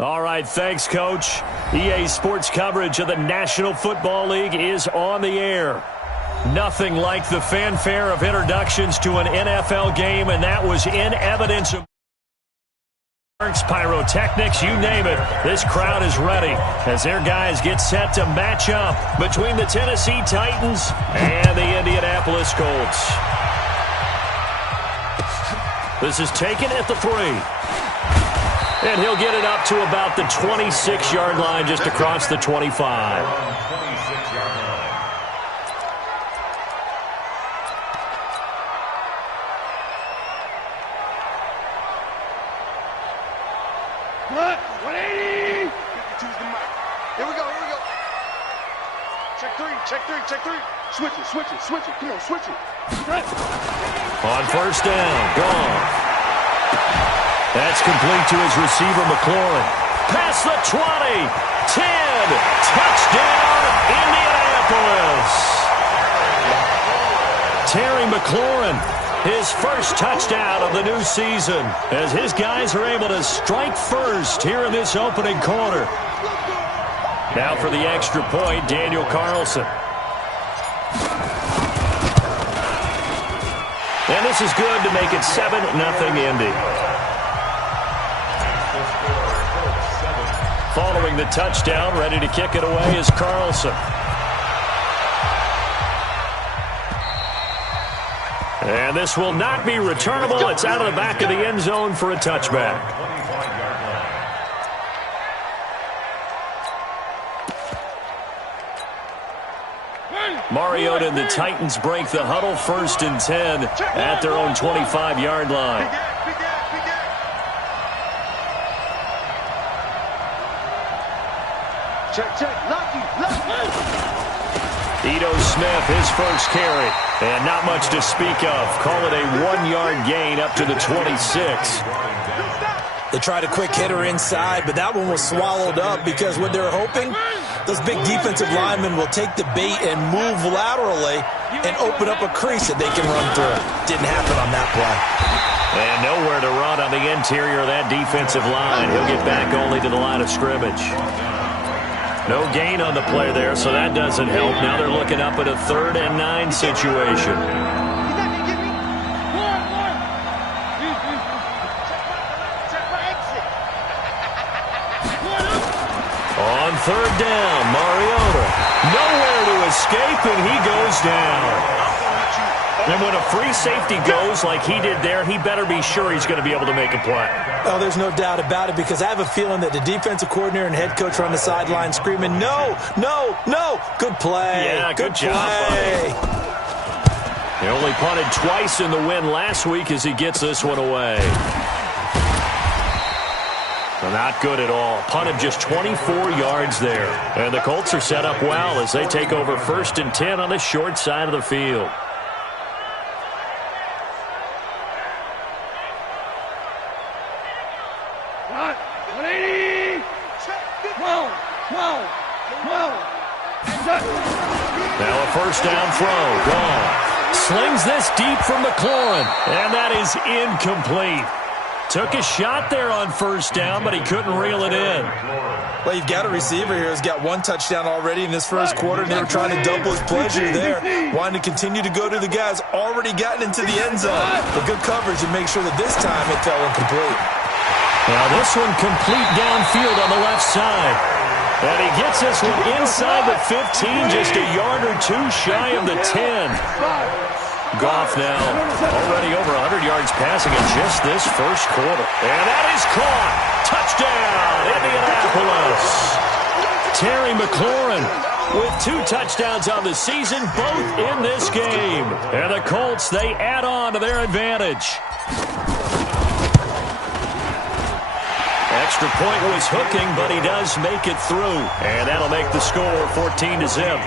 All right, thanks, Coach. EA Sports coverage of the National Football League is on the air. Nothing like the fanfare of introductions to an NFL game, and that was in evidence of pyrotechnics, you name it. This crowd is ready as their guys get set to match up between the Tennessee Titans and the Indianapolis Colts. This is taken at the 3. And he'll get it up to about the 26-yard line, just across the 25. What? 180! Here we go. Check three. Switch it. Come on, switch it. On first down, gone. That's complete to his receiver, McLaurin. Past the 20, 10, touchdown, Indianapolis. Terry McLaurin, his first touchdown of the new season, as his guys are able to strike first here in this opening quarter. Now for the extra point, Daniel Carlson. And this is good to make it 7-0 Indy. Following the touchdown, ready to kick it away is Carlson. And this will not be returnable. It's out of the back of the end zone for a touchback. Mariota and the Titans break the huddle, 1st and 10 at their own 25-yard line. Check. Lucky. Ito Smith, his first carry. And not much to speak of. Call it a 1-yard gain up to the 26. They tried a quick hitter inside, but that one was swallowed up because what they're hoping, those big defensive linemen will take the bait and move laterally and open up a crease that they can run through. Didn't happen on that play. And nowhere to run on the interior of that defensive line. He'll get back only to the line of scrimmage. No gain on the play there, so that doesn't help. Now they're looking up at a 3rd and 9 situation. On 3rd down, Mariota. Nowhere to escape, and he goes down. And when a free safety goes like he did there, he better be sure he's going to be able to make a play. Oh, there's no doubt about it, because I have a feeling that the defensive coordinator and head coach are on the sideline screaming, no. Good play. Yeah, good job, buddy. He only punted twice in the win last week as he gets this one away. Well, not good at all. Punted just 24 yards there. And the Colts are set up well as they take over 1st and 10 on the short side of the field. Now a first down throw. Gone. Slings this deep from McLaurin. And that is incomplete. Took a shot there on first down, but he couldn't reel it in. Well, you've got a receiver here who's got 1 touchdown already in this first quarter, and they were trying to double his pleasure there. Wanting to continue to go to the guys already gotten into the end zone. But good coverage and make sure that this time it fell incomplete. Now this one complete downfield on the left side. And he gets this one inside the 15, just a yard or 2 shy of the 10. Goff now already over 100 yards passing in just this first quarter. And that is caught. Touchdown, Indianapolis. Terry McLaurin with 2 touchdowns on the season, both in this game. And the Colts, they add on to their advantage. Extra point was hooking, but he does make it through. And that'll make the score 14-0.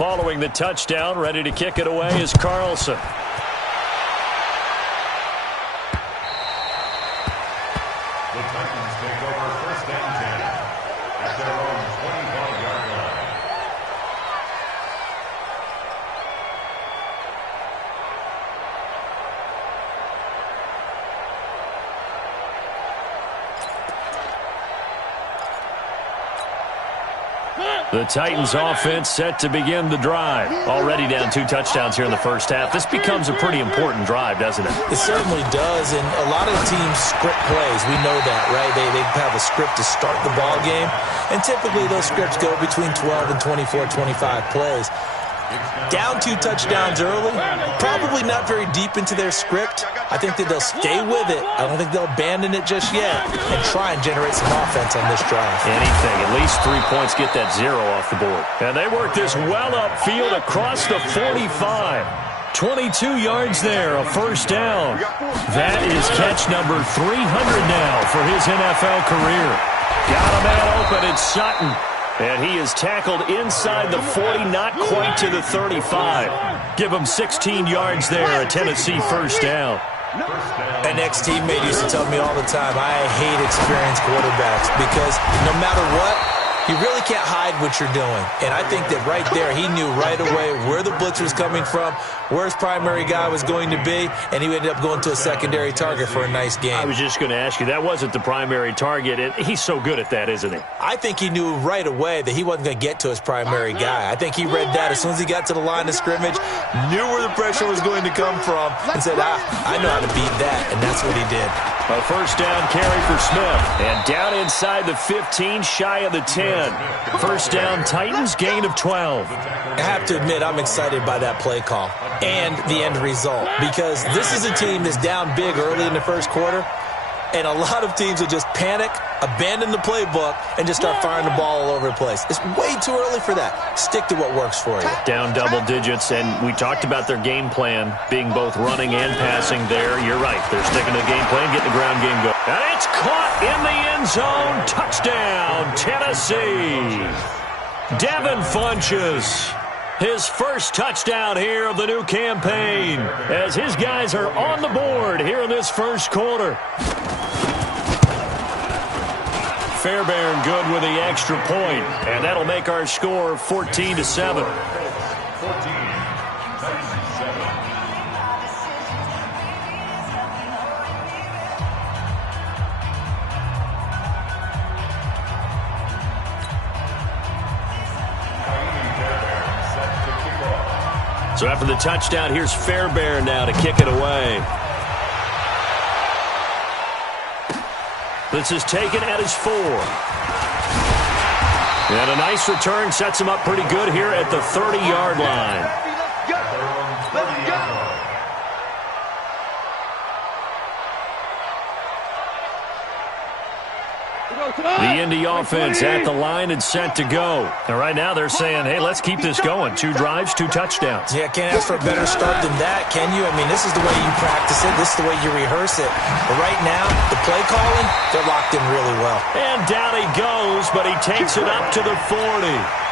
Following the touchdown, ready to kick it away is Carlson. The Titans take over first and 10 at their own 25-yard line. The Titans offense set to begin the drive. Already down 2 touchdowns here in the first half. This becomes a pretty important drive, doesn't it? It certainly does, and a lot of teams script plays. We know that, right? They have a script to start the ball game, and typically those scripts go between 12 and 24, 25 plays. Down 2 touchdowns early, probably not very deep into their script. I think that they'll stay with it. I don't think they'll abandon it just yet and try and generate some offense on this drive. Anything, at least 3 points, get that 0 off the board. And they work this well upfield across the 45. 22 yards there, a first down. That is catch number 300 now for his NFL career. Got a man open, it's Sutton. And he is tackled inside the 40, not quite to the 35. Give him 16 yards there, a Tennessee first down. An ex-teammate used to tell me all the time, I hate experienced quarterbacks because no matter what, you really can't hide what you're doing. And I think that right there, he knew right away where the blitz was coming from, where his primary guy was going to be, and he ended up going to a secondary target for a nice game. I was just going to ask you, that wasn't the primary target, and he's so good at that, isn't he? I think he knew right away that he wasn't going to get to his primary guy. I think he read that as soon as he got to the line of scrimmage, knew where the pressure was going to come from, and said, I know how to beat that, and that's what he did. A first down carry for Smith, and down inside the 15, shy of the 10. First down, Titans, gain of 12. I have to admit, I'm excited by that play call and the end result because this is a team that's down big early in the first quarter, and a lot of teams will just panic, abandon the playbook, and just start firing the ball all over the place. It's way too early for that. Stick to what works for you. Down double digits, and we talked about their game plan being both running and passing there. You're right. They're sticking to the game plan, getting the ground game going. And it's caught in the end zone. Touchdown, Tennessee. Devin Funchess. His first touchdown here of the new campaign as his guys are on the board here in this first quarter. Fairbairn good with the extra point, and that'll make our score 14-7. So after the touchdown, here's Fairbairn now to kick it away. This is taken at his 4. And a nice return sets him up pretty good here at the 30-yard line. Let's go. The Indy offense at the line and set to go. And right now they're saying, hey, let's keep this going. 2 drives, 2 touchdowns. Yeah, can't ask for a better start than that, can you? I mean, this is the way you practice it. This is the way you rehearse it. But right now, the play calling, they're locked in really well. And down he goes, but he takes it up to the 40.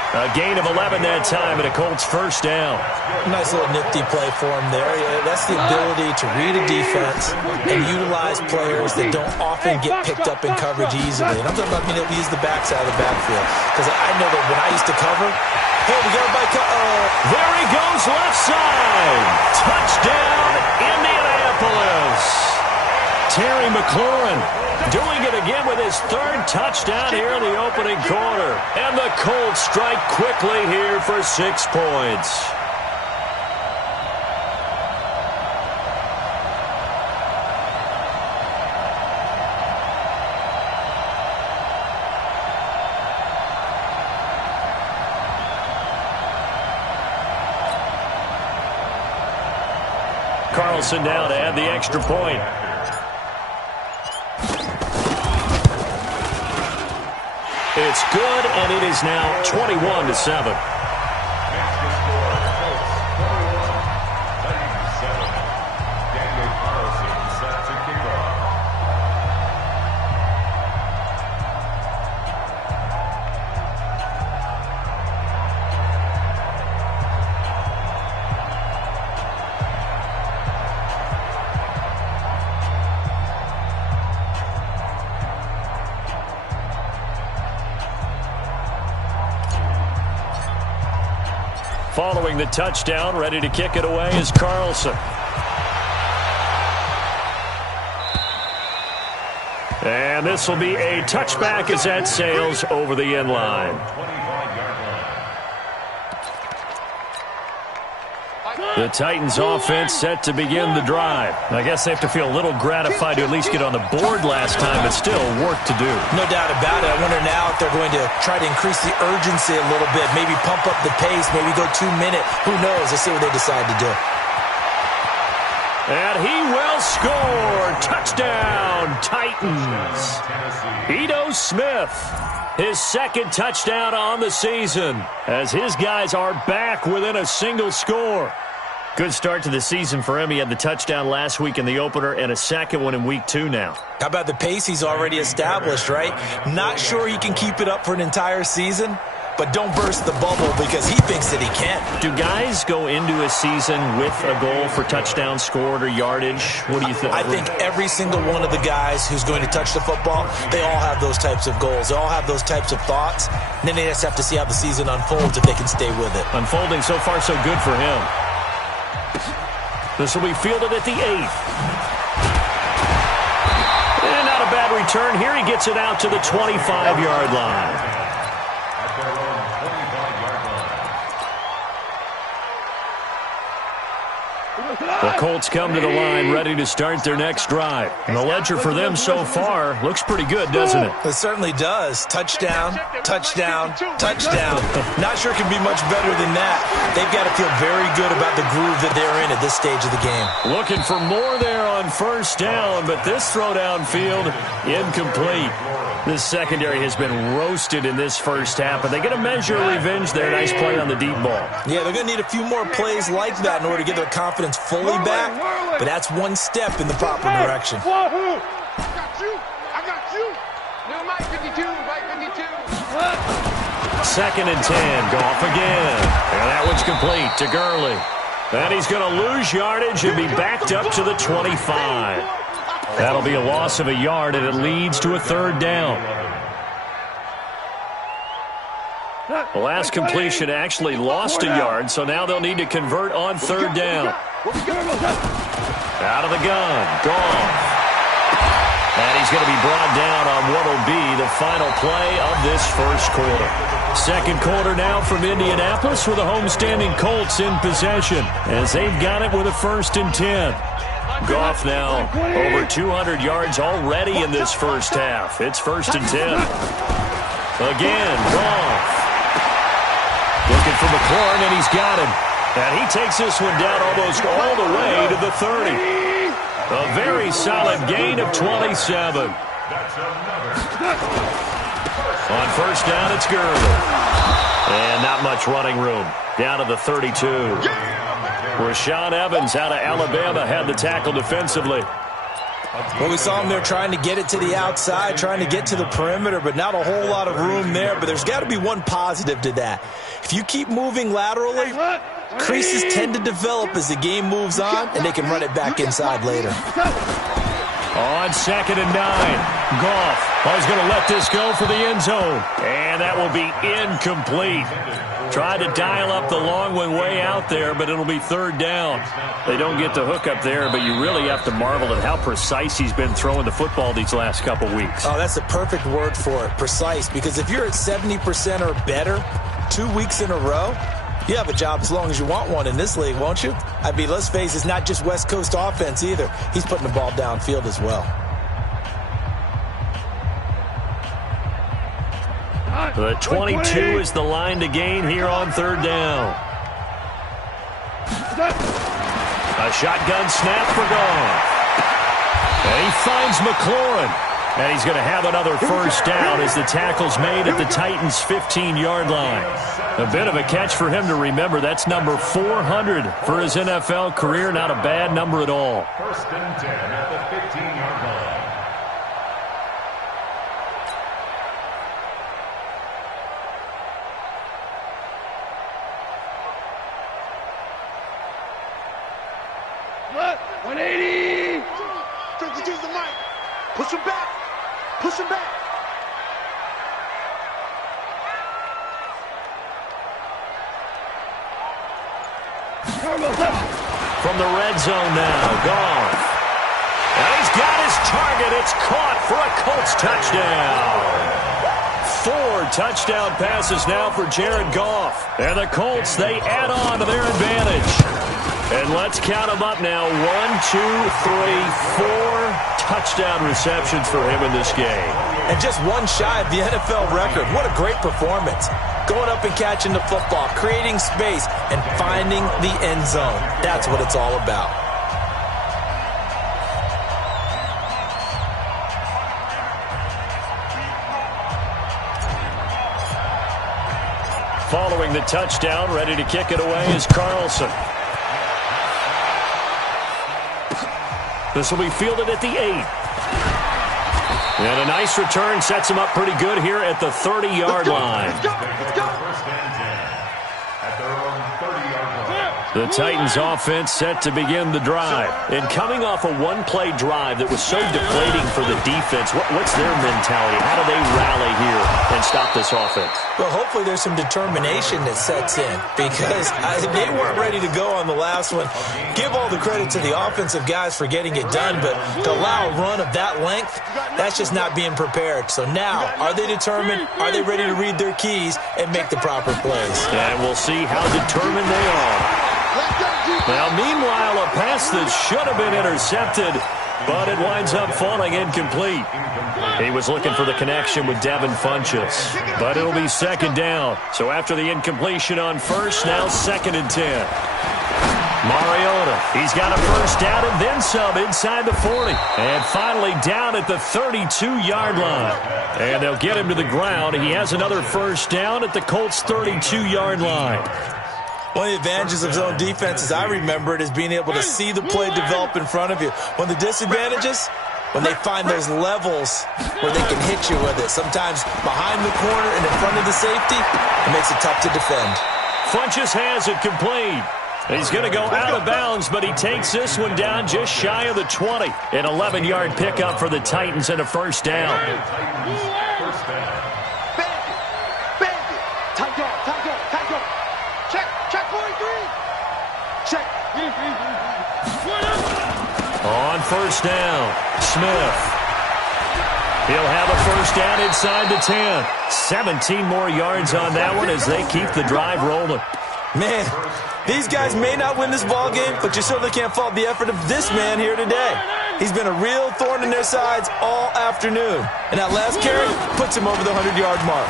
A gain of 11 that time, and a Colts first down. Nice little nifty play for him there. Yeah, that's the ability to read a defense and utilize players that don't often get picked up in coverage easily. And I'm talking about being able to use the backside of the backfield. Because I know that when I used to cover, hey, we got everybody there he goes, left side. Touchdown, Indianapolis. Terry McLaurin doing it again with his 3rd touchdown here in the opening quarter. And the Colts strike quickly here for 6 points. Carlson down to add the extra point. It's good, and it is now 21-7. following the touchdown. Ready to kick it away is Carlson. And this will be a touchback as that sails over the end line. The Titans offense set to begin the drive. I guess they have to feel a little gratified to at least get on the board last time, but still work to do. No doubt about it. I wonder now if they're going to try to increase the urgency a little bit, maybe pump up the pace, maybe go 2 minute. Who knows? Let's see what they decide to do. And he will score. Touchdown, Titans. Ito Smith, his second touchdown on the season, as his guys are back within a single score. Good start to the season for him. He had the touchdown last week in the opener and a second one in week 2 now. How about the pace he's already established, right? Not sure he can keep it up for an entire season, but don't burst the bubble because he thinks that he can. Do guys go into a season with a goal for touchdowns scored or yardage? What do you think? I think every single one of the guys who's going to touch the football, they all have those types of goals. They all have those types of thoughts. And then they just have to see how the season unfolds if they can stay with it. Unfolding so far so good for him. This will be fielded at the 8th. And not a bad return here. He gets it out to the 25-yard line. The Colts come to the line ready to start their next drive. And the ledger for them so far looks pretty good, doesn't it? It certainly does. Touchdown, touchdown, touchdown. Not sure it can be much better than that. They've got to feel very good about the groove that they're in at this stage of the game. Looking for more there on first down, but this throw downfield incomplete. This secondary has been roasted in this first half, but they get a measure of revenge there. Nice play on the deep ball. Yeah, they're going to need a few more plays like that in order to get their confidence fully back, but that's one step in the proper direction. I got you. I got you. New Mike 52, Mike 52. 2nd and 10, Goff again. And that one's complete to Gurley. And he's going to lose yardage and be backed up to the 25. That'll be a loss of a yard, and it leads to a 3rd down. The last completion actually lost a yard, so now they'll need to convert on 3rd down. Out of the gun, Goff. And he's going to be brought down on what will be the final play of this first quarter. Second quarter now from Indianapolis with the homestanding Colts in possession, as they've got it with a 1st and 10. Goff now over 200 yards already in this first half. It's 1st and 10. Again, Goff. Looking for McLaurin, and he's got him. And he takes this one down almost all the way to the 30. A very solid gain of 27. On first down, it's Gurley. And not much running room. Down to the 32. Rashaan Evans out of Alabama had the tackle defensively. Well, we saw him there trying to get it to the outside, trying to get to the perimeter, but not a whole lot of room there. But there's got to be one positive to that. If you keep moving laterally, creases tend to develop as the game moves on, and they can run it back inside later. On 2nd and 9, Goff is going to let this go for the end zone. And that will be incomplete. Tried to dial up the long one way out there, but it'll be 3rd down. They don't get the hook up there, but you really have to marvel at how precise he's been throwing the football these last couple weeks. Oh, that's the perfect word for it, precise, because if you're at 70% or better 2 weeks in a row, you have a job as long as you want one in this league, won't you? I mean, let's face it, it's not just West Coast offense either. He's putting the ball downfield as well. The 22 is the line to gain here on 3rd down. A shotgun snap for Goff. And he finds McLaurin. And he's going to have another first down as the tackle's made at the Titans' 15-yard line. A bit of a catch for him to remember. That's number 400 for his NFL career. Not a bad number at all. 1st and 10 at the 15-yard line. What? 180. Don't use the mic. Push him back. Push him back. From the red zone now, Goff. And he's got his target. It's caught for a Colts touchdown. 4 touchdown passes now for Jared Goff. And the Colts, they add on to their advantage. And let's count them up now. 1, 2, 3, 4 touchdown receptions for him in this game. And just one shy of the NFL record. What a great performance. Going up and catching the football, creating space, and finding the end zone. That's what it's all about. Following the touchdown, ready to kick it away is Carlson. This will be fielded at the 8. And a nice return sets him up pretty good here at the 30-yard line. The Titans offense set to begin the drive. And coming off a one-play drive that was so deflating for the defense, what's their mentality? How do they rally here and stop this offense? Well, hopefully there's some determination that sets in because they weren't ready to go on the last one. Give all the credit to the offensive guys for getting it done, but to allow a run of that length, that's just not being prepared. So now, are they determined? Are they ready to read their keys and make the proper plays? And we'll see how determined they are. Now, meanwhile, a pass that should have been intercepted, but it winds up falling incomplete. He was looking for the connection with Devin Funchess, but it'll be second down. So after the incompletion on first, now 2nd and 10. Mariota, he's got a first down and then some inside the 40. And finally down at the 32-yard line. And they'll get him to the ground. He has another first down at the Colts' 32-yard line. One of the advantages of zone defense, as I remember it, is being able to see the play develop in front of you. One of the disadvantages, when they find those levels where they can hit you with it. Sometimes behind the corner and in front of the safety, it makes it tough to defend. Funchess has it complete. He's going to go out of bounds, but he takes this one down just shy of the 20. An 11-yard pickup for the Titans and a first down. On first down, Smith. He'll have a first down inside the 10. 17 more yards on that one as they keep the drive rolling. Man, these guys may not win this ball game, but you certainly can't fault the effort of this man here today. He's been a real thorn in their sides all afternoon. And that last carry puts him over the 100-yard mark.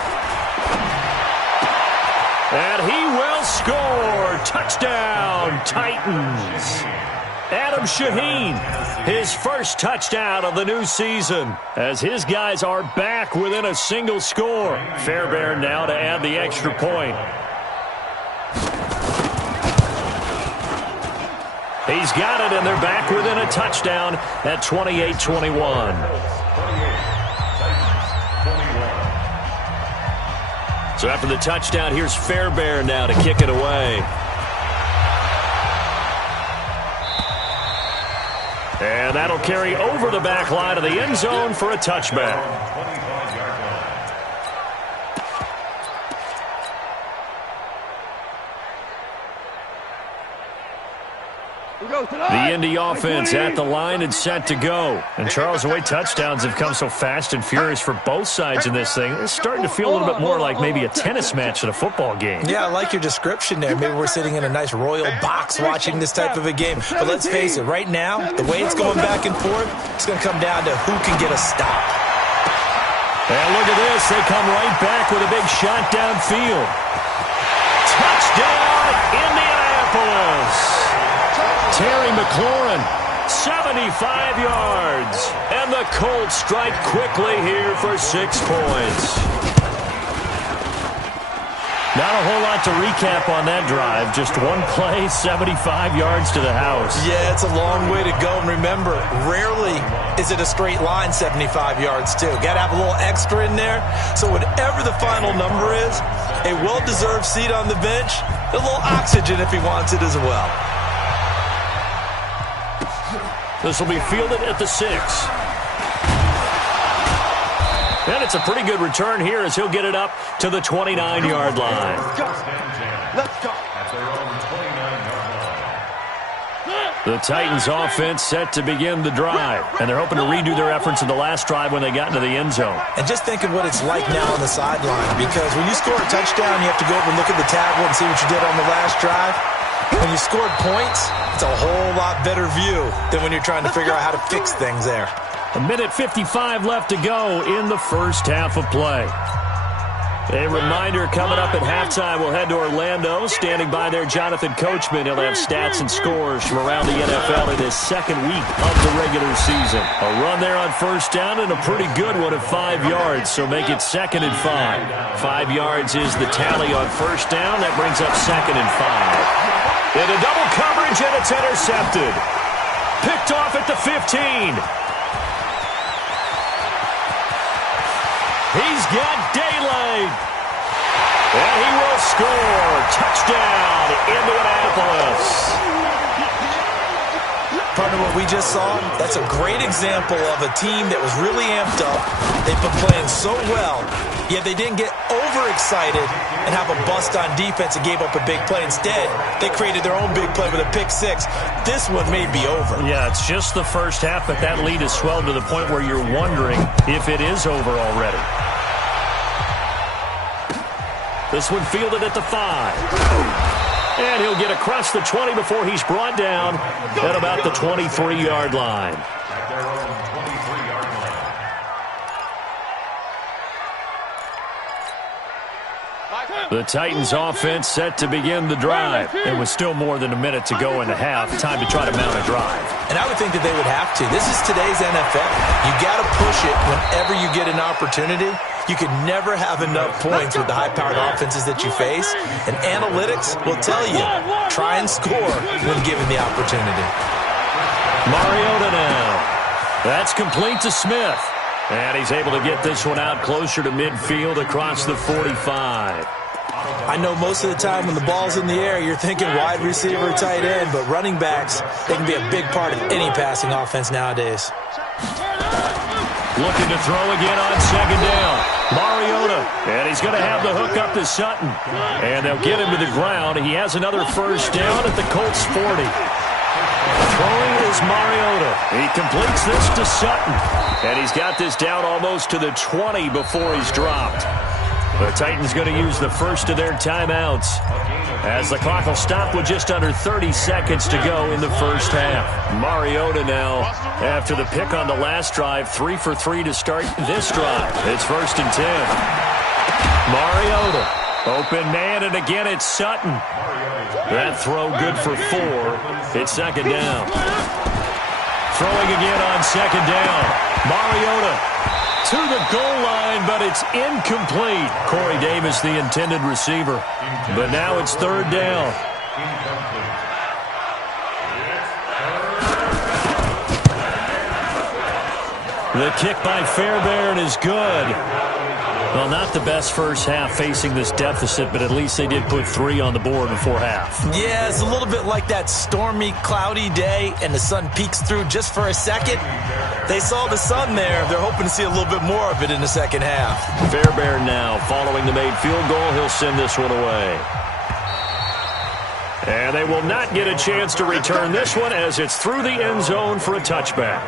And he will score. Touchdown, Titans. Adam Shaheen, his first touchdown of the new season, as his guys are back within a single score. Fairbairn now to add the extra point. He's got it, and they're back within a touchdown at 28-21. So after the touchdown, here's Fairbairn now to kick it away. And that'll carry over the back line of the end zone for a touchback. The Indy offense at the line and set to go. And Charles, the way touchdowns have come so fast and furious for both sides in this thing, it's starting to feel a little bit more like maybe a tennis match than a football game. Yeah, I like your description there. Maybe we're sitting in a nice royal box watching this type of a game. But let's face it, right now, the way it's going back and forth, it's going to come down to who can get a stop. And look at this. They come right back with a big shot downfield. Touchdown, Indianapolis. Terry McLaurin, 75 yards. And the Colts strike quickly here for 6 points. Not a whole lot to recap on that drive. Just one play, 75 yards to the house. Yeah, it's a long way to go. And remember, rarely is it a straight line 75 yards, too. Got to have a little extra in there. So whatever the final number is, a well-deserved seat on the bench, a little oxygen if he wants it as well. This will be fielded at the 6. And it's a pretty good return here as he'll get it up to the 29-yard line. Let's go. At their own 29-yard line. The Titans offense set to begin the drive, and they're hoping to redo their efforts in the last drive when they got into the end zone. And just think of what it's like now on the sideline, because when you score a touchdown, you have to go over and look at the tablet and see what you did on the last drive. When you scored points, it's a whole lot better view than when you're trying to figure out how to fix things there. 1:55 left to go in the first half of play. A reminder coming up at halftime, we'll head to Orlando. Standing by there, Jonathan Coachman. He'll have stats and scores from around the NFL in his second week of the regular season. A run there on first down and a pretty good one at 5 yards, so make it 2nd and 5. 5 yards is the tally on first down. That brings up 2nd and 5. Into double coverage, and it's intercepted. Picked off at the 15. He's got daylight. And he will score. Touchdown, Indianapolis. Partner, what we just saw, that's a great example of a team that was really amped up. They've been playing so well, yet they didn't get overexcited and have a bust on defense and gave up a big play. Instead, they created their own big play with a pick six. This one may be over. Yeah, it's just the first half, but that lead has swelled to the point where you're wondering if it is over already. This one fielded at the 5. And he'll get across the 20 before he's brought down at about the 23-yard line. At their own 23-yard line. The Titans offense set to begin the drive. It was still more than a minute to go in the half. Time to try to mount a drive. And I would think that they would have to. This is today's NFL. You got to push it whenever you get an opportunity. You can never have enough points with the high-powered offenses that you face. And analytics will tell you, try and score when given the opportunity. Mariota now. That's complete to Smith. And he's able to get this one out closer to midfield across the 45. I know most of the time when the ball's in the air, you're thinking wide receiver, tight end, but running backs, they can be a big part of any passing offense nowadays. Looking to throw again on 2nd down. Mariota, and he's going to have the hook up to Sutton. And they'll get him to the ground. He has another first down at the Colts 40. Throwing is Mariota. He completes this to Sutton. And he's got this down almost to the 20 before he's dropped. The Titans going to use the first of their timeouts as the clock will stop with just under 30 seconds to go in the first half. Mariota now, after the pick on the last drive, 3 for 3 to start this drive. It's 1st and 10. Mariota, open man, and again it's Sutton. That throw good for 4. It's 2nd down. Throwing again on 2nd down. Mariota to the goal line, but it's incomplete. Corey Davis, the intended receiver. But now it's 3rd down. The kick by Fairbairn is good. Well, not the best first half facing this deficit, but at least they did put 3 on the board before half. Yeah, it's a little bit like that stormy, cloudy day, and the sun peeks through just for a second. They saw the sun there. They're hoping to see a little bit more of it in the second half. Fairbairn now, following the made field goal, he'll send this one away. And they will not get a chance to return this one as it's through the end zone for a touchback.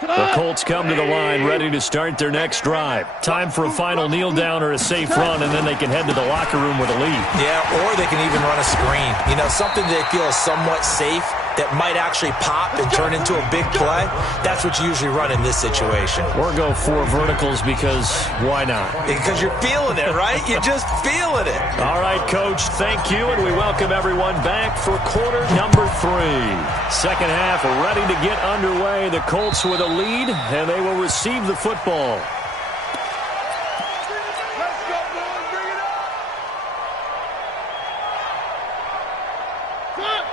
The Colts come to the line, ready to start their next drive. Time for a final kneel down or a safe run, and then they can head to the locker room with a lead. Yeah, or they can even run a screen. You know, something they feel is somewhat safe that might actually pop and turn into a big play. That's what you usually run in this situation. Or go 4 verticals because why not? Because you're feeling it, right? You're just feeling it. All right, Coach, thank you, and we welcome everyone back for quarter number 3. Second half ready to get underway. The Colts with a lead, and they will receive the football.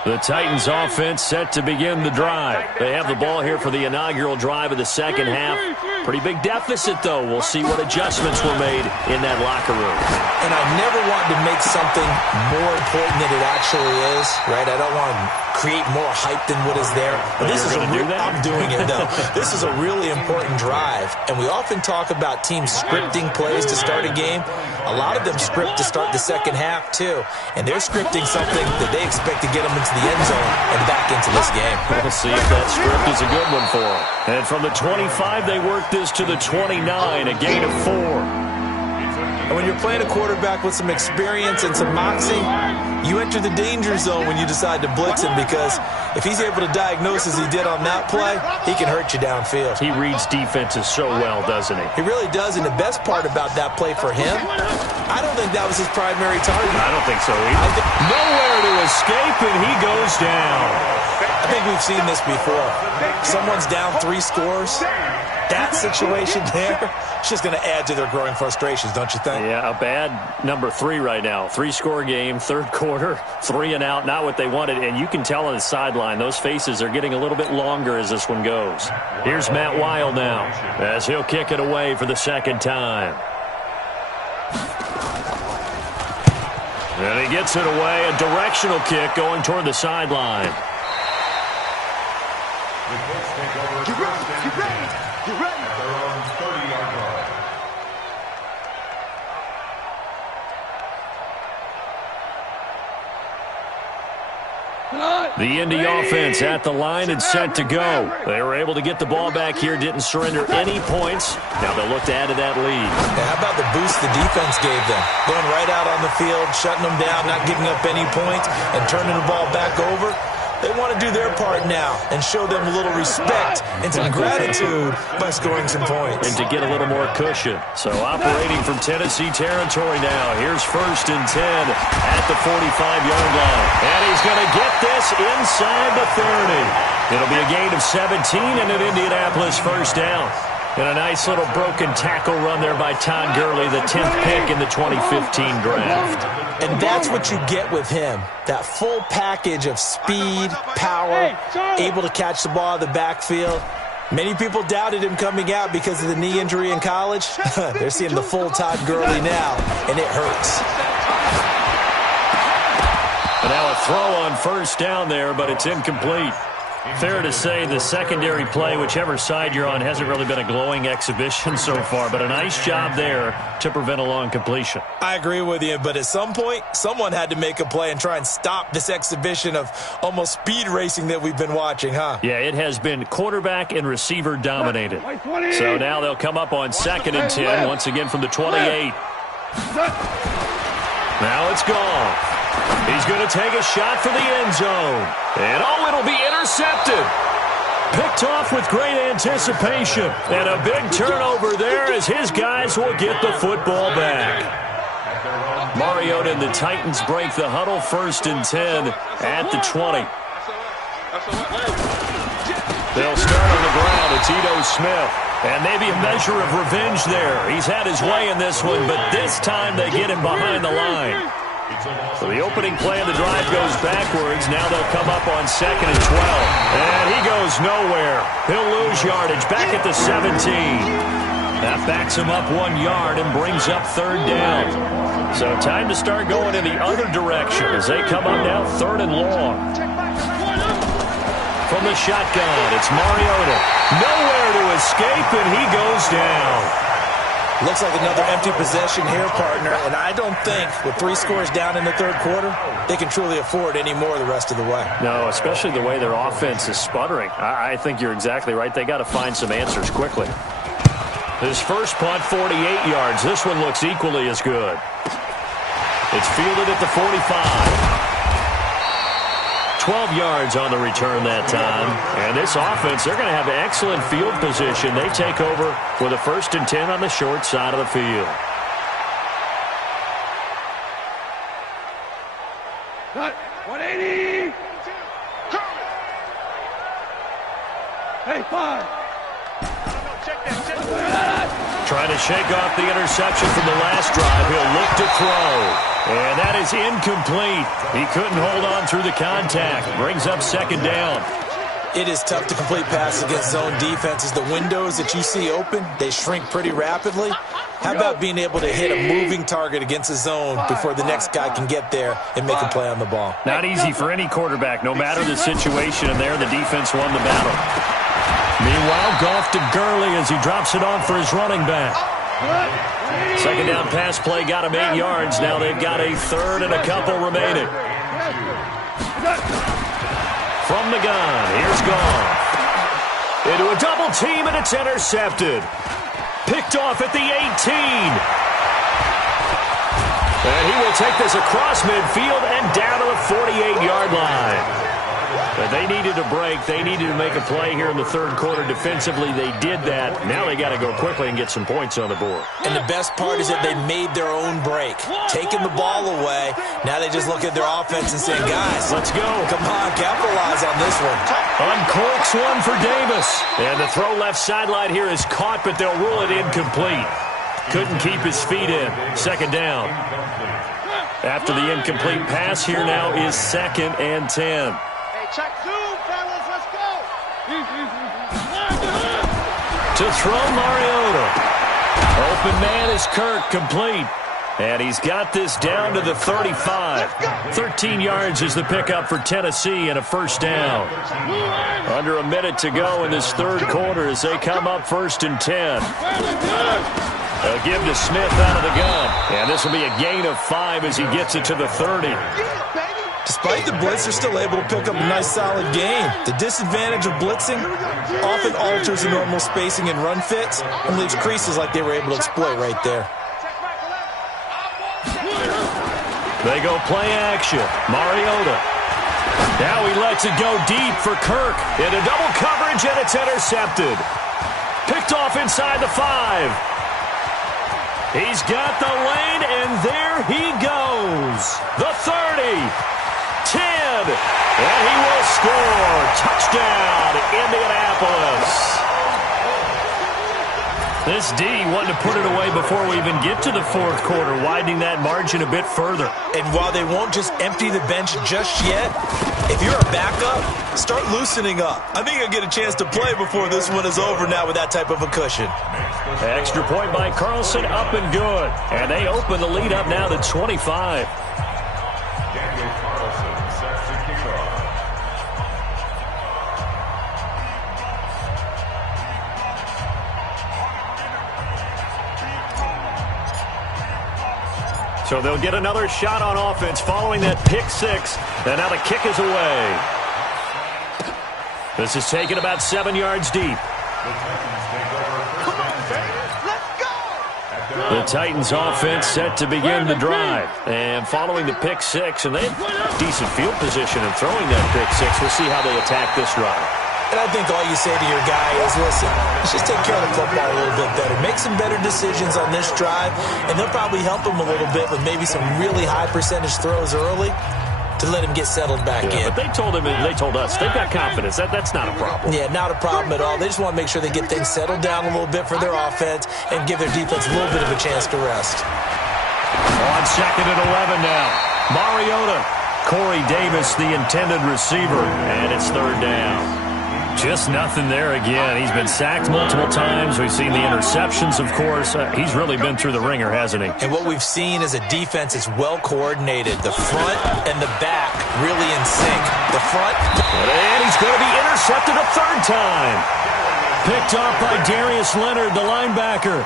The Titans offense set to begin the drive. They have the ball here for the inaugural drive of the second half. Pretty big deficit, though. We'll see what adjustments were made in that locker room. And I never want to make something more important than it actually is, right? I don't want to create more hype than what is there. But this is I'm doing it, though. This is a really important drive. And we often talk about teams scripting plays to start a game. A lot of them script to start the second half, too. And they're scripting something that they expect to get them into the end zone and back into this game. We'll see if that script is a good one for them. And from the 25, they work this to the 29, a gain of 4. And when you're playing a quarterback with some experience and some moxie, you enter the danger zone when you decide to blitz him, because if he's able to diagnose as he did on that play, he can hurt you downfield. He reads defenses so well, doesn't he? He really does, and the best part about that play for him, I don't think that was his primary target. I don't think so either. Nowhere to escape, and he goes down. I think we've seen this before. Someone's down 3 scores. That situation there, it's just going to add to their growing frustrations, don't you think? Yeah, a bad number 3 right now. 3-score game, third quarter, 3 and out, not what they wanted. And you can tell on the sideline, those faces are getting a little bit longer as this one goes. Here's Matt Weil now, as he'll kick it away for the second time. And he gets it away, a directional kick going toward the sideline. Get ready, get ready, get ready. At their own 30-yard line. The Indy offense at the line and set to go. They were able to get the ball back here, didn't surrender any points. Now they'll look to add to that lead. Yeah, how about the boost the defense gave them? Going right out on the field, shutting them down, not giving up any points, and turning the ball back over. They want to do their part now and show them a little respect and some gratitude by scoring some points. And to get a little more cushion. So operating from Tennessee territory now. Here's 1st and 10 at the 45-yard line. And he's going to get this inside the 30. It'll be a gain of 17 and an Indianapolis first down. And a nice little broken tackle run there by Todd Gurley, the 10th pick in the 2015 draft. And that's what you get with him. That full package of speed, power, able to catch the ball out of the backfield. Many people doubted him coming out because of the knee injury in college. They're seeing the full Todd Gurley now, and it hurts. And now a throw on first down there, but it's incomplete. Fair to say the secondary play, whichever side you're on, hasn't really been a glowing exhibition so far, but a nice job there to prevent a long completion. I agree with you, but at some point, someone had to make a play and try and stop this exhibition of almost speed racing that we've been watching, huh? Yeah, it has been quarterback and receiver dominated. So now they'll come up on 2nd and 10, once again from the 28. Now it's gone. He's going to take a shot for the end zone. And, it'll be intercepted. Picked off with great anticipation. And a big turnover there as his guys will get the football back. Mariota and the Titans break the huddle, 1st and 10 at the 20. They'll start on the ground. It's Ito Smith. And maybe a measure of revenge there. He's had his way in this one, but this time they get him behind the line. So the opening play of the drive goes backwards. Now they'll come up on 2nd and 12. And he goes nowhere. He'll lose yardage back at the 17. That backs him up 1 yard and brings up 3rd down. So time to start going in the other direction as they come up now 3rd and long. From the shotgun, it's Mariota. Nowhere to escape, and he goes down. Looks like another empty possession here, partner, and I don't think with 3 scores down in the 3rd quarter, they can truly afford any more the rest of the way. No, especially the way their offense is sputtering. I think you're exactly right. They got to find some answers quickly. His first punt, 48 yards. This one looks equally as good. It's fielded at the 45. 12 yards on the return that time. And this offense, they're going to have excellent field position. They take over with a 1st and 10 on the short side of the field. Cut. 180. Hey, 5. Trying to shake off the interception from the last drive. He'll look to throw. And that is incomplete. He couldn't hold on through the contact. Brings up 2nd down. It is tough to complete passes against zone defenses. The windows that you see open, they shrink pretty rapidly. How about being able to hit a moving target against a zone before the next guy can get there and make a play on the ball? Not easy for any quarterback, no matter the situation, and there the defense won the battle. Meanwhile, Goff to Gurley as he drops it off for his running back. Second down pass play got him 8 yards. Now they've got a third and a couple remaining. From the gun, here's Goff. Into a double team, and it's intercepted. Picked off at the 18. And he will take this across midfield and down to the 48-yard line. But they needed a break. They needed to make a play here in the third quarter. Defensively, they did that. Now they got to go quickly and get some points on the board. And the best part is that they made their own break. Taking the ball away. Now they just look at their offense and say, guys, let's go. Come on, capitalize on this one. Uncorks one for Davis. And the throw left sideline here is caught, but they'll rule it incomplete. Couldn't keep his feet in. Second down. After the incomplete pass, here now is 2nd and 10. Check 2, fellas, let's go. To throw Mariota. Open man is Kirk, complete. And he's got this down to the 35. 13 yards is the pickup for Tennessee and a first down. Under a minute to go in this third quarter as they come up 1st and 10. They'll give to Smith out of the gun. And this will be a gain of 5 as he gets it to the 30. Despite the blitz, they're still able to pick up a nice, solid game. The disadvantage of blitzing often alters the normal spacing and run fits and leaves creases like they were able to exploit right there. They go play action. Mariota. Now he lets it go deep for Kirk. Into double coverage, and it's intercepted. Picked off inside the 5. He's got the lane, and there he goes. The 30. 10, and he will score. Touchdown, Indianapolis. This D wanted to put it away before we even get to the fourth quarter, widening that margin a bit further. And while they won't just empty the bench just yet, if you're a backup, start loosening up. I think you'll get a chance to play before this one is over now with that type of a cushion. Extra point by Carlson, up and good. And they open the lead up now to 25. So they'll get another shot on offense following that pick 6. And now the kick is away. This is taken about 7 yards deep. The Titans offense set to begin the drive. And following the pick 6, and they have decent field position in throwing that pick 6. We'll see how they attack this drive. And I think all you say to your guy is, listen, let's just take care of the football a little bit better. Make some better decisions on this drive, and they'll probably help him a little bit with maybe some really high percentage throws early to let him get settled back in. But they told him, and they told us, they've got confidence. That's not a problem. Yeah, not a problem at all. They just want to make sure they get things settled down a little bit for their offense and give their defense a little bit of a chance to rest. On 2nd and 11 now. Mariota. Corey Davis, the intended receiver, and it's 3rd down. Just nothing there again. He's been sacked multiple times. We've seen the interceptions, of course. He's really been through the ringer, hasn't he? And what we've seen is a defense that's well coordinated. The front and the back really in sync. The front. And he's going to be intercepted a 3rd time. Picked off by Darius Leonard, the linebacker.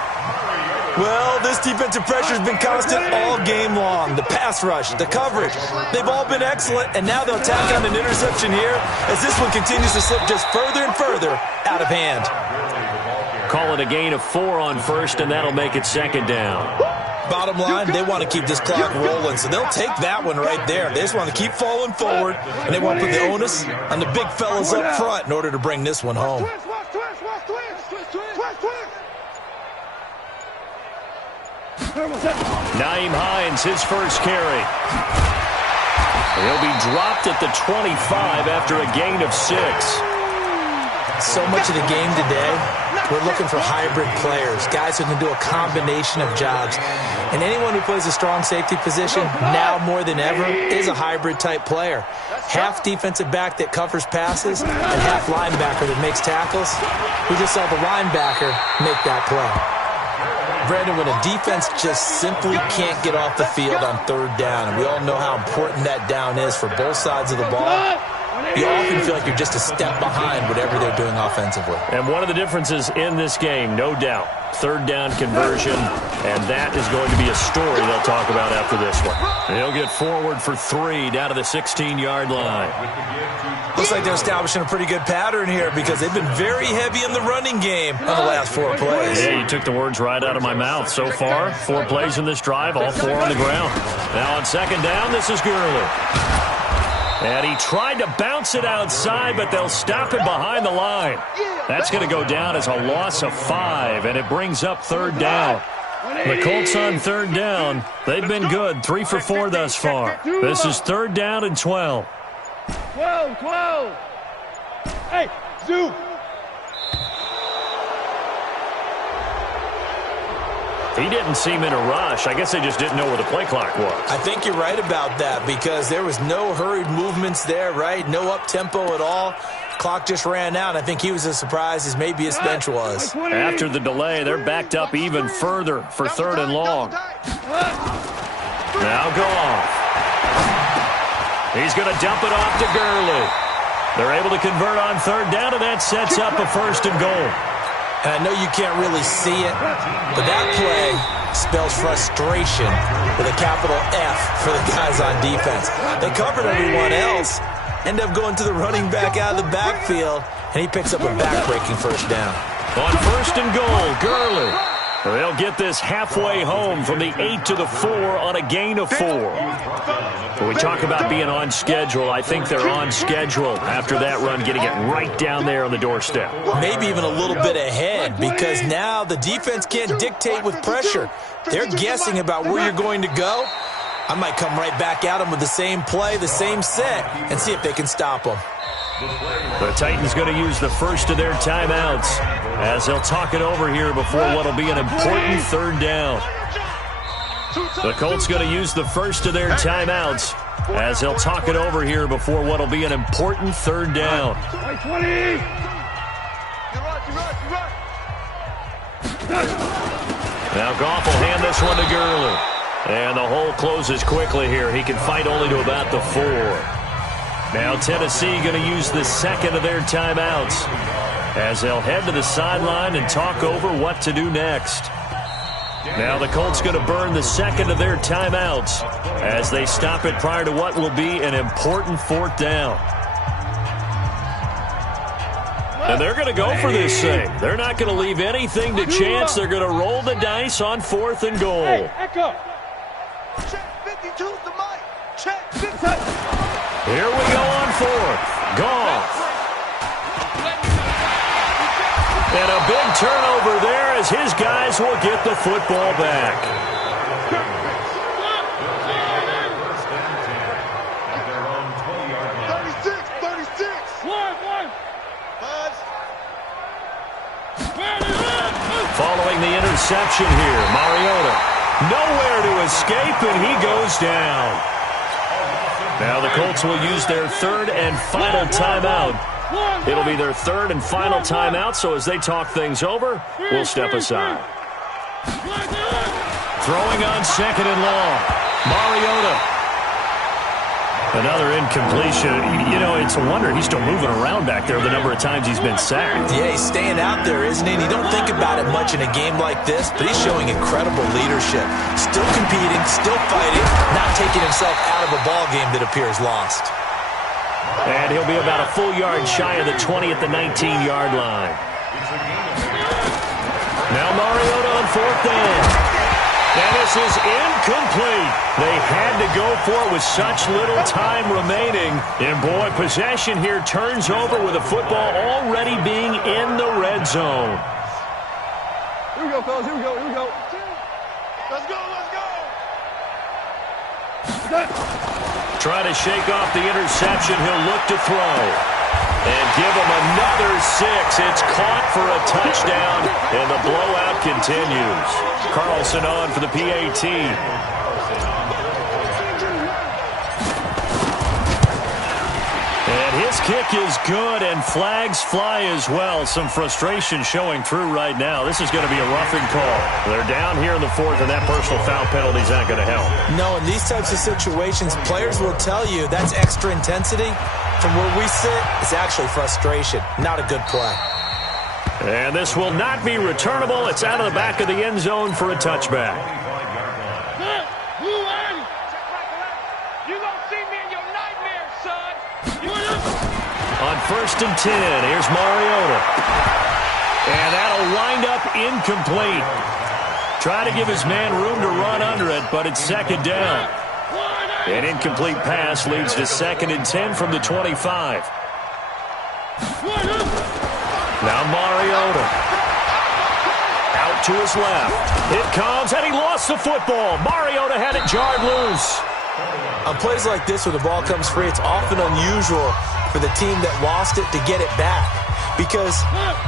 Well, this defensive pressure has been constant all game long. The pass rush, the coverage, they've all been excellent, and now they'll tack on an interception here as this one continues to slip just further and further out of hand. Call it a gain of 4 on 1st, and that'll make it 2nd down. Bottom line, they want to keep this clock rolling, so they'll take that one right there. They just want to keep falling forward, and they want to put the onus on the big fellas up front in order to bring this one home. Nyheim Hines, his first carry. He'll be dropped at the 25 after a gain of 6. So much of the game today We're looking for hybrid players, guys who can do a combination of jobs. And anyone who plays a strong safety position, now more than ever, is a hybrid-type player. Half defensive back that covers passes and half linebacker that makes tackles. We just saw the linebacker make that play. Brandon, when a defense just simply can't get off the field on third down, and we all know how important that down is for both sides of the ball, you often feel like you're just a step behind whatever they're doing offensively. And one of the differences in this game, no doubt, third down conversion, and that is going to be a story they'll talk about after this one. He'll get forward for 3 down to the 16-yard line. Looks like they're establishing a pretty good pattern here because they've been very heavy in the running game on the last 4 plays. Yeah, you took the words right out of my mouth. So far, 4 plays in this drive, all 4 on the ground. Now on second down, this is Gurley. And he tried to bounce it outside, but they'll stop him behind the line. That's going to go down as a loss of 5, and it brings up third down. The Colts on third down. They've been good, 3 for 4 thus far. This is third down and 12. 12. Hey, Zoo. He didn't seem in a rush. I guess they just didn't know where the play clock was. I think you're right about that because there was no hurried movements there, right? No up-tempo at all. Clock just ran out. I think he was as surprised as maybe his bench was. After the delay, they're backed up even further for third and long. Now Goff. He's going to dump it off to Gurley. They're able to convert on third down, and that sets up a first and goal. And I know you can't really see it, but that play spells frustration with a capital F for the guys on defense. They covered everyone else, end up going to the running back out of the backfield, and he picks up a back-breaking first down. On first and goal, Gurley. They'll get this halfway home from the 8 to the 4 on a gain of 4. When we talk about being on schedule, I think they're on schedule after that run, getting it right down there on the doorstep. Maybe even a little bit ahead because now the defense can't dictate with pressure. They're guessing about where you're going to go. I might come right back at them with the same play, the same set, and see if they can stop them. The Titans going to use the first of their timeouts as they'll talk it over here before what will be an important third down. The Colts going to use the first of their timeouts as they'll talk it over here before what will be an important third down. Now Goff will hand this one to Gurley. And the hole closes quickly here. He can fight only to about the 4. Now Tennessee going to use the second of their timeouts as they'll head to the sideline and talk over what to do next. Now the Colts going to burn the second of their timeouts as they stop it prior to what will be an important 4th down. And they're going to go for this thing. They're not going to leave anything to chance. They're going to roll the dice on 4th and goal. Hey, echo. Check 52's the mic. Check 50. Here we go on 4th. Goff. And a big turnover there as his guys will get the football back. Following the interception here, Mariota nowhere to escape, and he goes down. Now the Colts will use their third and final timeout. It'll be their third and final timeout, so as they talk things over, we'll step aside. Throwing on second and long, Mariota. Another incompletion. You know, it's a wonder he's still moving around back there the number of times he's been sacked. Yeah, he's staying out there, isn't he? And you don't think about it much in a game like this, but he's showing incredible leadership. Still competing, still fighting, not taking himself out of a ball game that appears lost. And he'll be about a full yard shy of the 20 at the 19-yard line. Now Mariota on 4th down. And this is incomplete. They had to go for it with such little time remaining. And boy, possession here turns over with the football already being in the red zone. Here we go, fellas. Here we go. Here we go. Let's go. Let's go. Trying to shake off the interception. He'll look to throw. And give him another 6. It's caught for a touchdown, and the blowout continues. Carlson on for the PAT. And his kick is good, and flags fly as well. Some frustration showing through right now. This is going to be a roughing call. They're down here in the fourth, and that personal foul penalty is not going to help. No, in these types of situations, players will tell you that's extra intensity. From where we sit, it's actually frustration. Not a good play. And this will not be returnable. It's out of the back of the end zone for a touchback. On 1st and 10, here's Mariota. And that'll wind up incomplete. Try to give his man room to run under it, but it's 2nd down. An incomplete pass leads to 2nd and 10 from the 25. Now Mariota. Out to his left. It comes, and he lost the football. Mariota had it jarred loose. On plays like this where the ball comes free, it's often unusual for the team that lost it to get it back. Because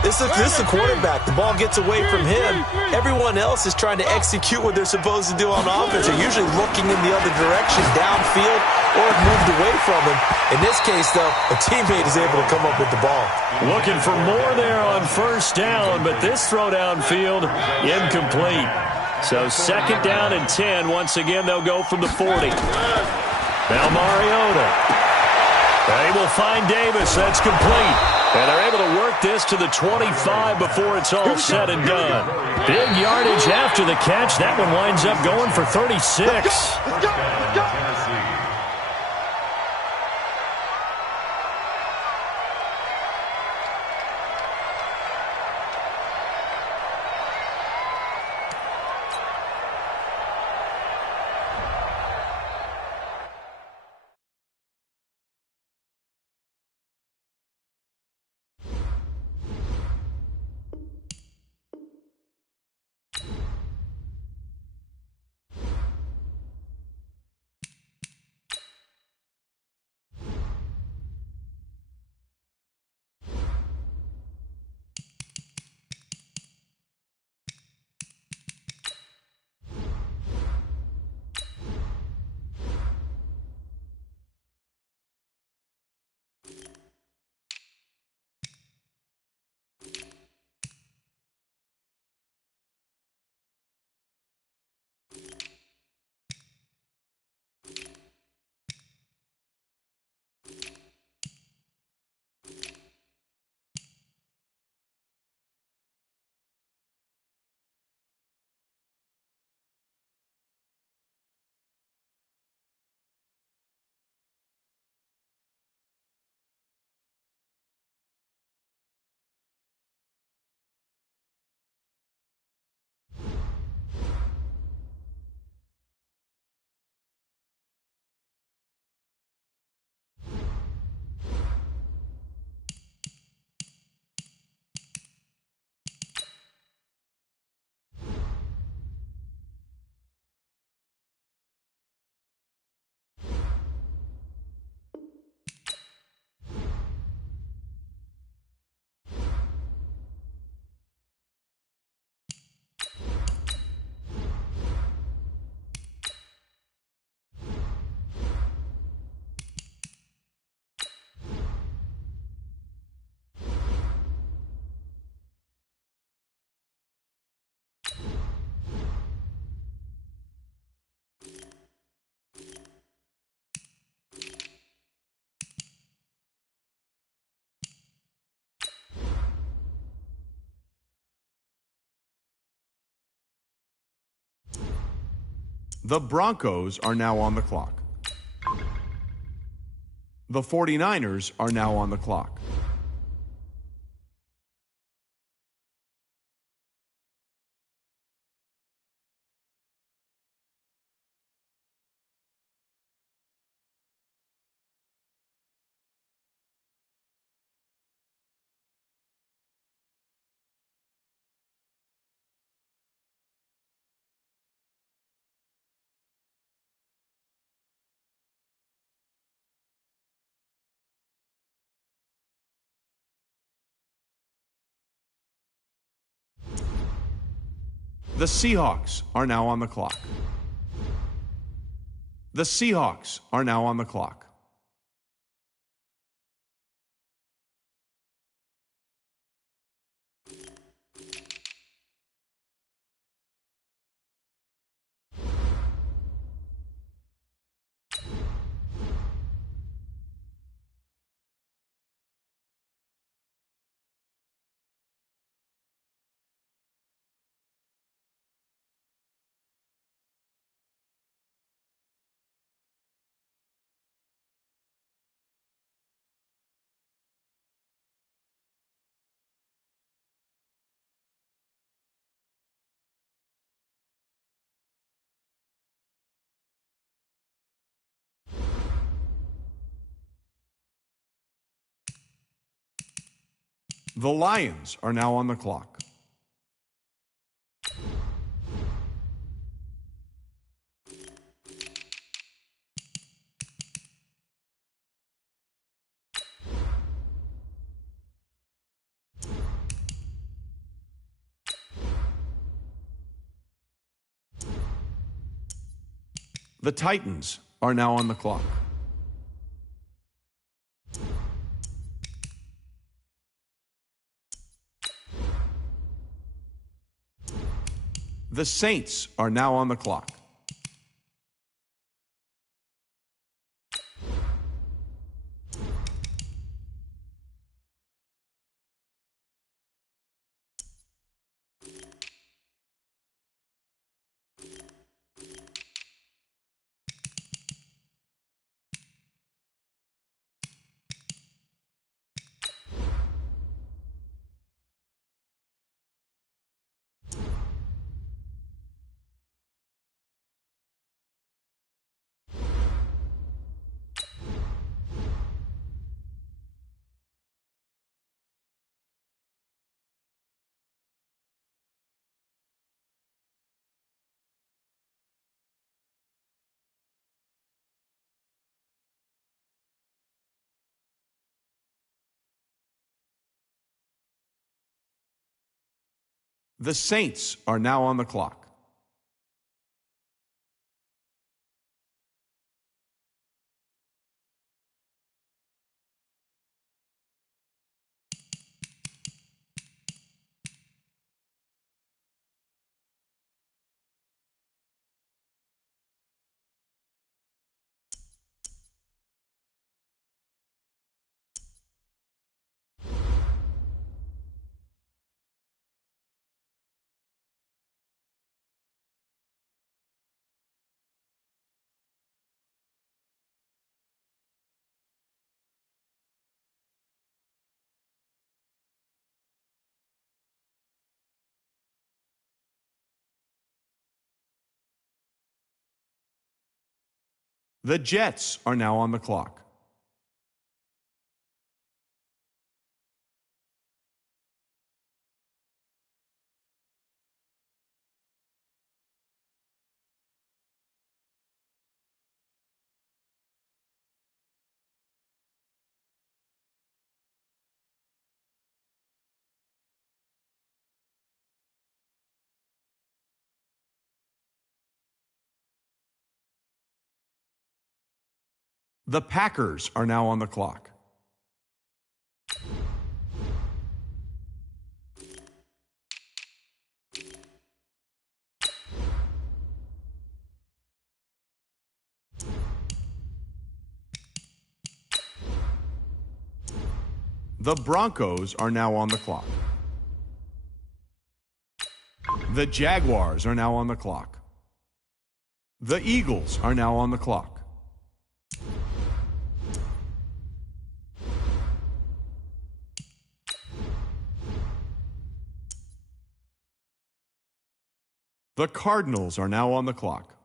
this is the quarterback. The ball gets away from him. Everyone else is trying to execute what they're supposed to do on offense. They're usually looking in the other direction, downfield, or moved away from him. In this case, though, a teammate is able to come up with the ball. Looking for more there on 1st down, but this throw downfield, incomplete. So 2nd down and 10. Once again, they'll go from the 40. Now Mariota. They will find Davis. That's complete. And they're able to work this to the 25 before it's all said and done. Big yardage after the catch. That one winds up going for 36. Let's go. The Broncos are now on the clock. The 49ers are now on the clock. The Seahawks are now on the clock. The Seahawks are now on the clock. The Lions are now on the clock. The Titans are now on the clock. The Saints are now on the clock. The Saints are now on the clock. The Jets are now on the clock. The Packers are now on the clock. The Broncos are now on the clock. The Jaguars are now on the clock. The Eagles are now on the clock. The Cardinals are now on the clock.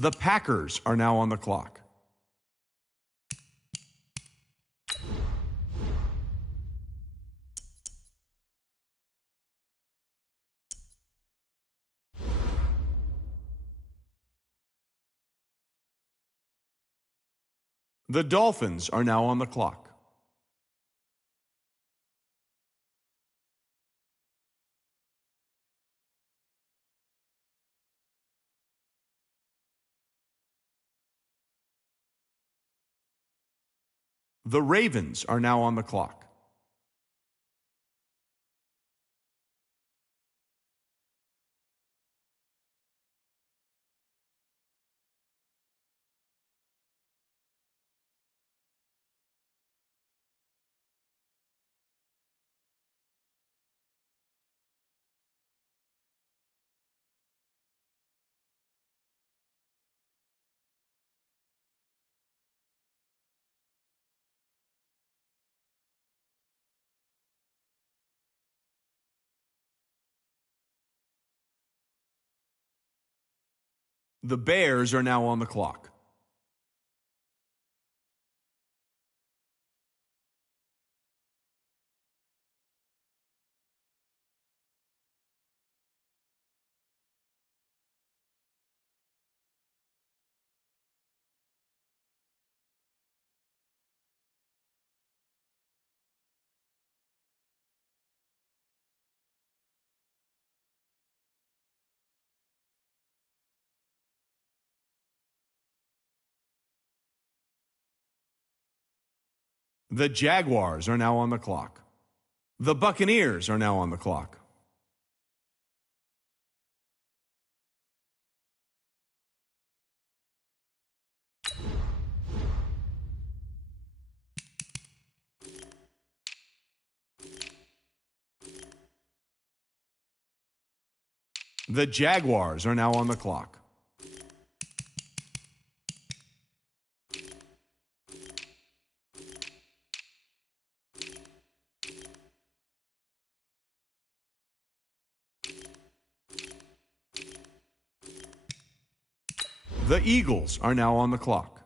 The Packers are now on the clock. The Dolphins are now on the clock. The Ravens are now on the clock. The Bears are now on the clock. The Jaguars are now on the clock. The Buccaneers are now on the clock. The Jaguars are now on the clock. The Eagles are now on the clock.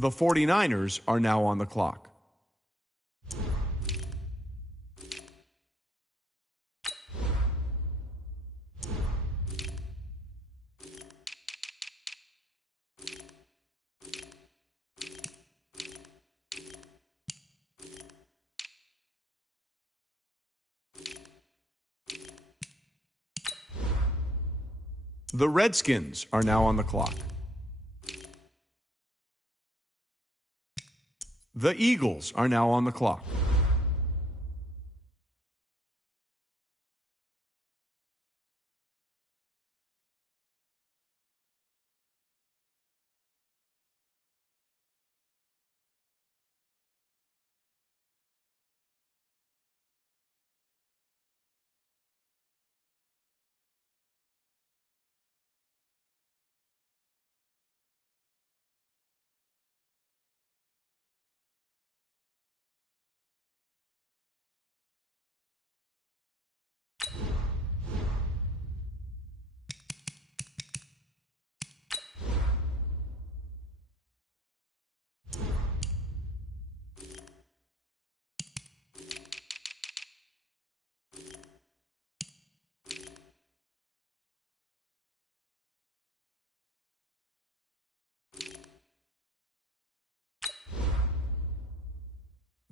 The 49ers are now on the clock. The Redskins are now on the clock. The Eagles are now on the clock.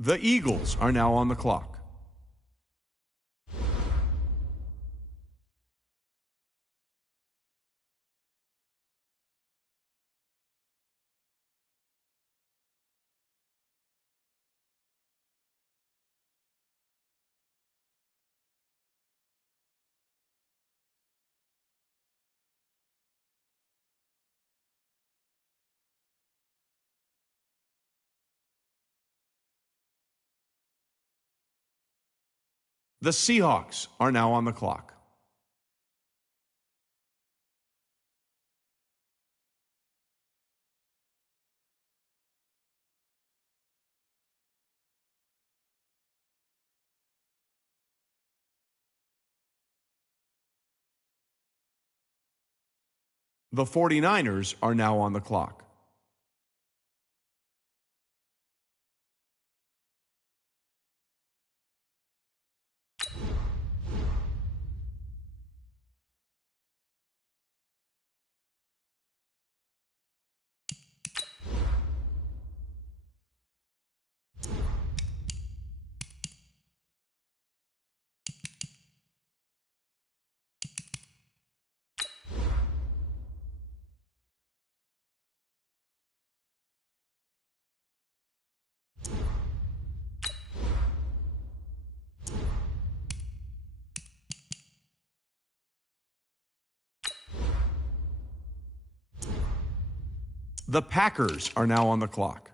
The Eagles are now on the clock. The Seahawks are now on the clock. The 49ers are now on the clock. The Packers are now on the clock.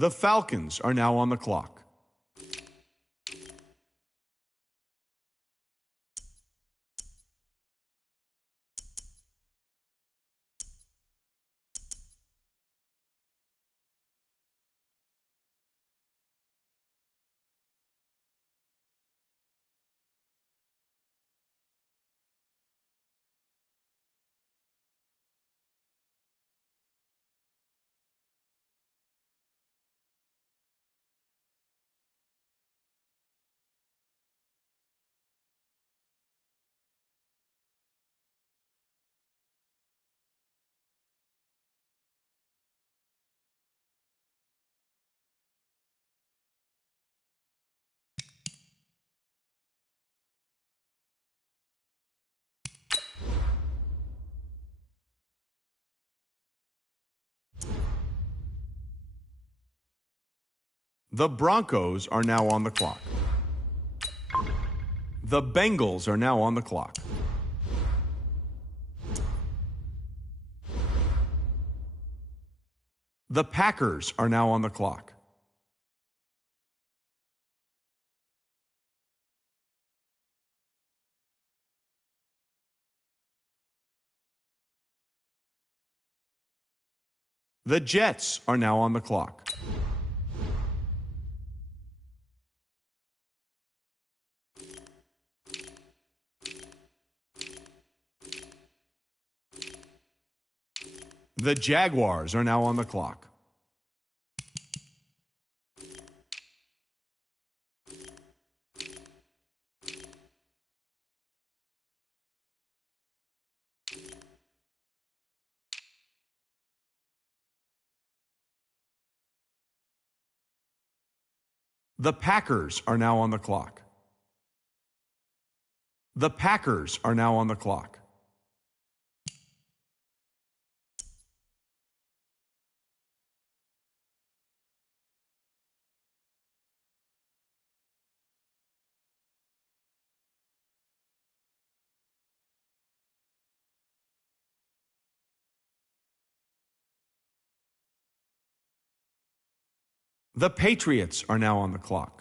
The Falcons are now on the clock. The Broncos are now on the clock. The Bengals are now on the clock. The Packers are now on the clock. The Jets are now on the clock. The Jaguars are now on the clock. The Packers are now on the clock. The Packers are now on the clock. The Patriots are now on the clock.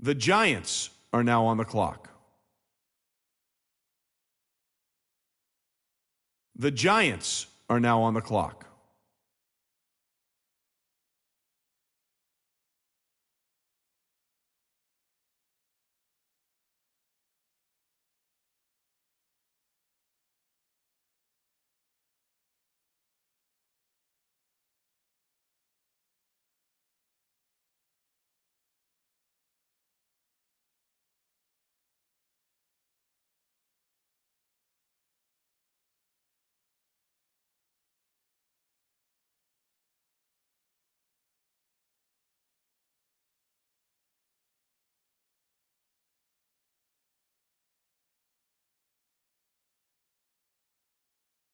The Giants are now on the clock. The Giants are now on the clock.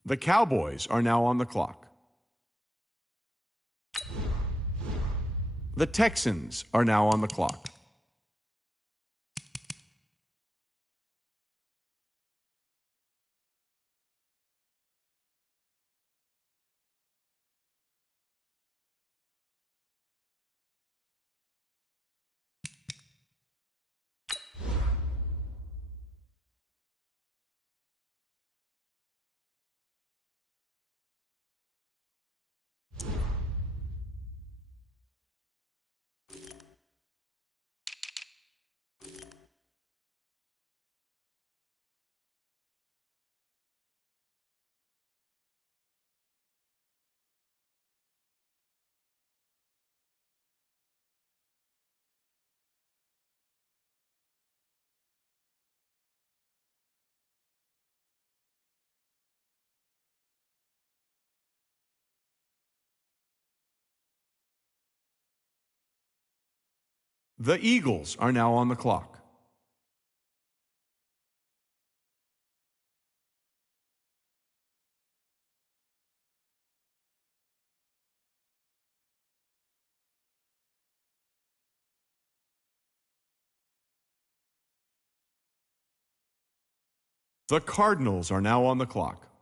The Cowboys are now on the clock. The Texans are now on the clock. The Eagles are now on the clock. The Cardinals are now on the clock.